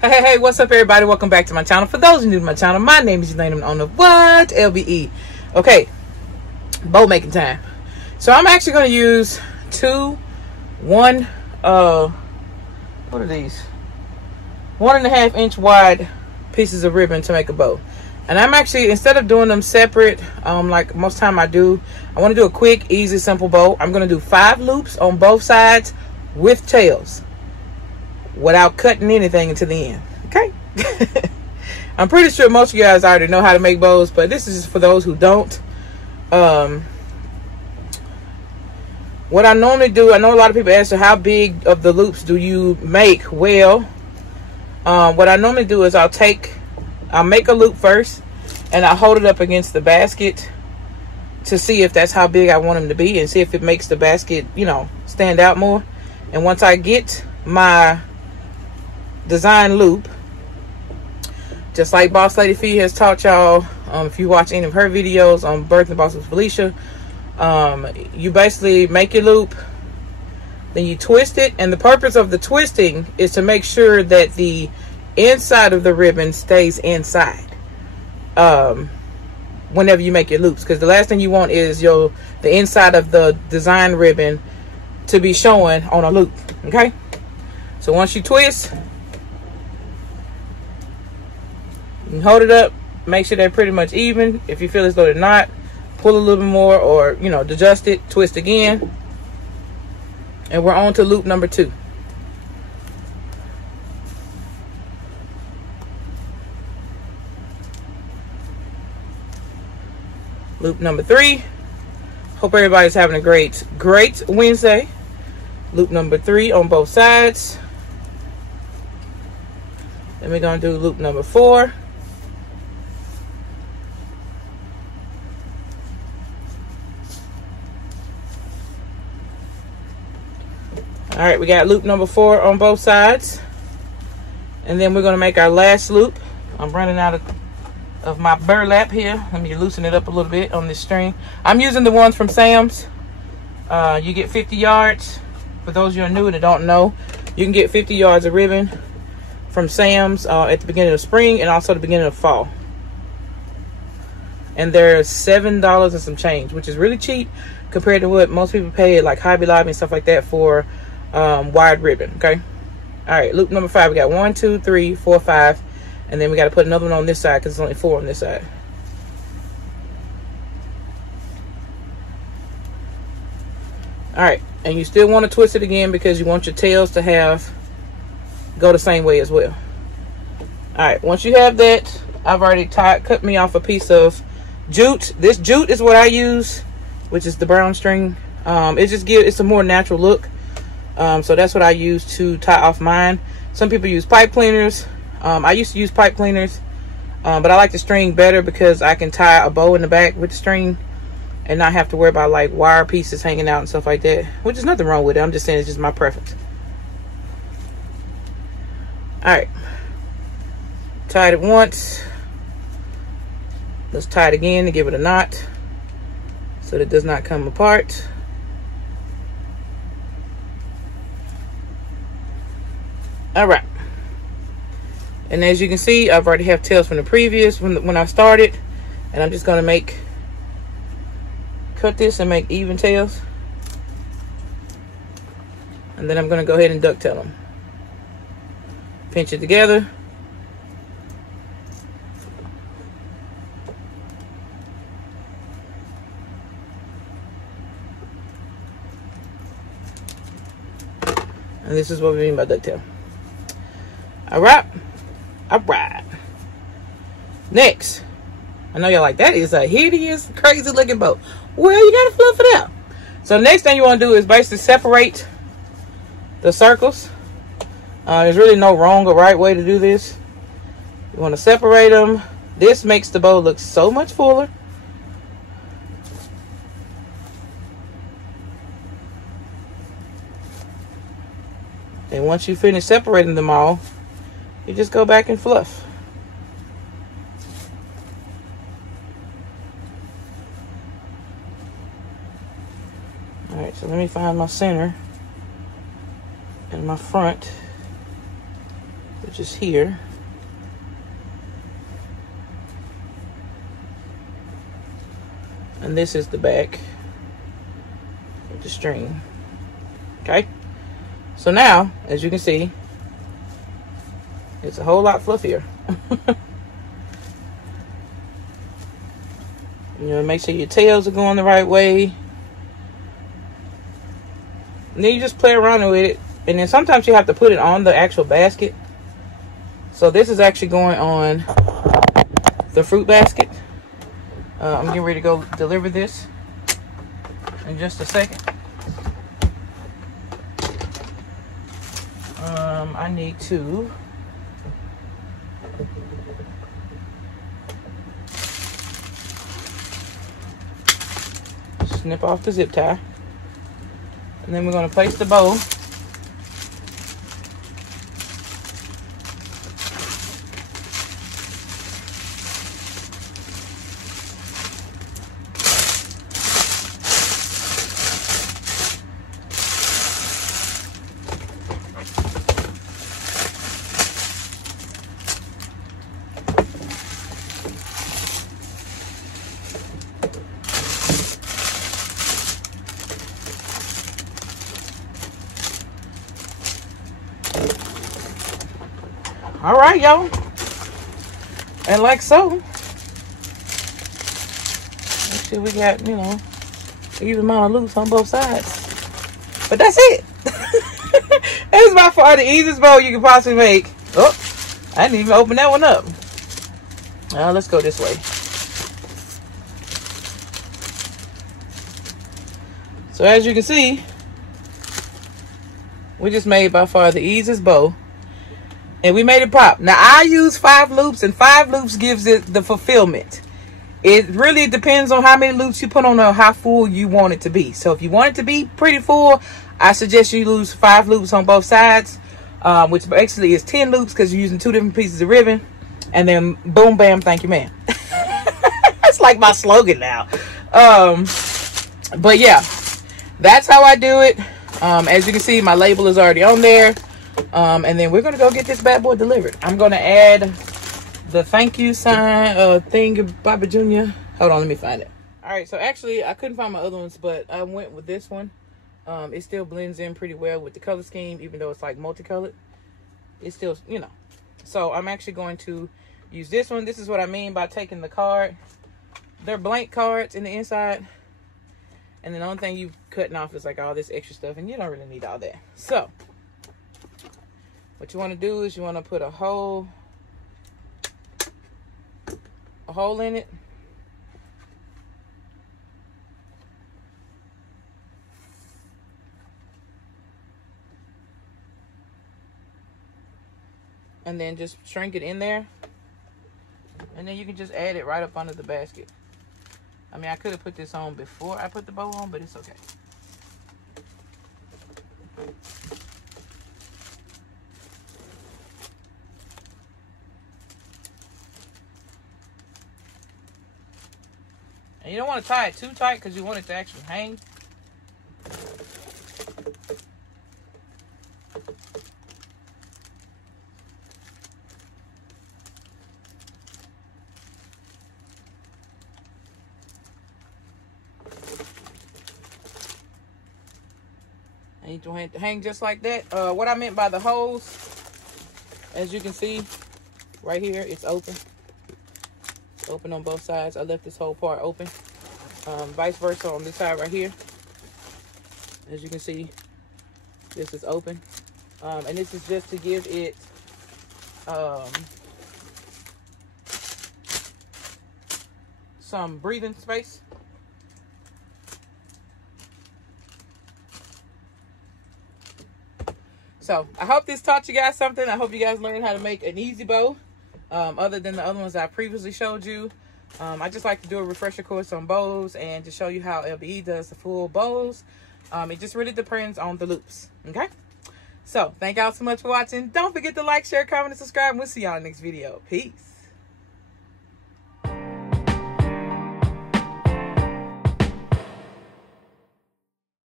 Hey, what's up, everybody? Welcome back to my channel. For those who are new to my channel, my name is Elaine. I'm the owner of what? LBE. Okay, bow making time. So I'm actually going to use what are these? 1.5 inch wide pieces of ribbon to make a bow. And I'm actually, instead of doing them separate, like most time I do, I want to do a quick, easy, simple bow. I'm going to do 5 loops on both sides with tails, without cutting anything into the end. Okay. I'm pretty sure most of you guys already know how to make bows, but this is just for those who don't. What I normally do, I know a lot of people ask, how big of the loops do you make? Well, what I normally do is I'll make a loop first and I'll hold it up against the basket to see if that's how big I want them to be, and see if it makes the basket, you know, stand out more. And once I get my design loop, just like Boss Lady Fee has taught y'all, if you watch any of her videos on Birth and Boss with Felicia, you basically make your loop, then you twist it, and the purpose of the twisting is to make sure that the inside of the ribbon stays inside whenever you make your loops, because the last thing you want is the inside of the design ribbon to be showing on a loop. Okay, so once you twist, you can hold it up, make sure they're pretty much even. If you feel as though they're not, pull a little bit more, or adjust it, twist again, and we're on to loop number 2. Loop number 3. Hope everybody's having a great Wednesday. Loop number 3 on both sides. Then we're gonna do loop number 4. All right, we got loop number 4 on both sides, and then we're gonna make our last loop. I'm running out of my burlap here. Let me loosen it up a little bit on this string. I'm using the ones from Sam's. You get 50 yards. For those of you who are new and don't know, you can get 50 yards of ribbon from Sam's at the beginning of spring and also the beginning of fall. And they're $7 and some change, which is really cheap compared to what most people pay at like Hobby Lobby and stuff like that for wired ribbon. Okay. All right, loop number 5. We got 1, 2, 3, 4, 5, and then we got to put another one on this side because it's only 4 on this side. All right, and you still want to twist it again because you want your tails to go the same way as well. All right, once you have that, I've already cut me off a piece of jute. This jute is what I use, which is the brown string. It's a more natural look. So that's what I use to tie off mine. Some people use pipe cleaners. I used to use pipe cleaners, but I like the string better because I can tie a bow in the back with the string and not have to worry about like wire pieces hanging out and stuff like that, which is nothing wrong with it. I'm just saying it's just my preference. All right, tied it once. Let's tie it again to give it a knot so that it does not come apart. All right, and as you can see, I've already have tails from the previous when I started, and I'm just gonna cut this and make even tails, and then I'm gonna go ahead and ducktail them. Pinch it together. And this is what we mean by ducktail. All right. Next, I know y'all like, that is a hideous, crazy looking bow. Well, you gotta fluff it out. So the next thing you want to do is basically separate the circles. There's really no wrong or right way to do this. You want to separate them. This makes the bow look so much fuller. And once you finish separating them all, you just go back and fluff. All right, so let me find my center and my front. which is here. And this is the back with the string. Okay, so now, as you can see, it's a whole lot fluffier. You know, make sure your tails are going the right way. And then you just play around with it. And then sometimes you have to put it on the actual basket. So this is actually going on the fruit basket. I'm getting ready to go deliver this in just a second. I need to snip off the zip tie. And then we're going to place the bow. All right, y'all, and like so, make sure we got, you know, even amount of loops on both sides. But that's it. That's by far the easiest bow you can possibly make. Oh, I didn't even open that one up. Now let's go this way. So as you can see, we just made by far the easiest bow. And we made it pop. Now, I use 5 loops, and 5 loops gives it the fulfillment. It really depends on how many loops you put on or how full you want it to be. So, if you want it to be pretty full, I suggest you use 5 loops on both sides, which basically is 10 loops because you're using 2 different pieces of ribbon. And then, boom, bam, thank you, ma'am. That's like my slogan now. But, yeah, that's how I do it. As you can see, my label is already on there. And then we're going to go get this bad boy delivered. I'm going to add the thank you sign thing of Bobby Jr. Hold on, let me find it. All right, so actually, I couldn't find my other ones, but I went with this one. It still blends in pretty well with the color scheme, even though it's like multicolored. It's still, you know. So I'm actually going to use this one. This is what I mean by taking the card. They're blank cards in the inside. And then the only thing you're cutting off is like all this extra stuff, and you don't really need all that. So what you want to do is you want to put a hole in it. And then just shrink it in there. And then you can just add it right up under the basket. I mean, I could have put this on before I put the bow on, but it's okay. And you don't want to tie it too tight because you want it to actually hang. And you want it to hang just like that. What I meant by the holes, as you can see right here, it's open. Open on both sides. I left this whole part open. Vice versa on this side right here. As you can see, this is open. And this is just to give it some breathing space. So I hope this taught you guys something. I hope you guys learned how to make an easy bow. Other than the other ones I previously showed you. I just like to do a refresher course on bows and to show you how LBE does the full bows. It just really depends on the loops. Okay? So, thank y'all so much for watching. Don't forget to like, share, comment, and subscribe. And we'll see y'all in the next video. Peace.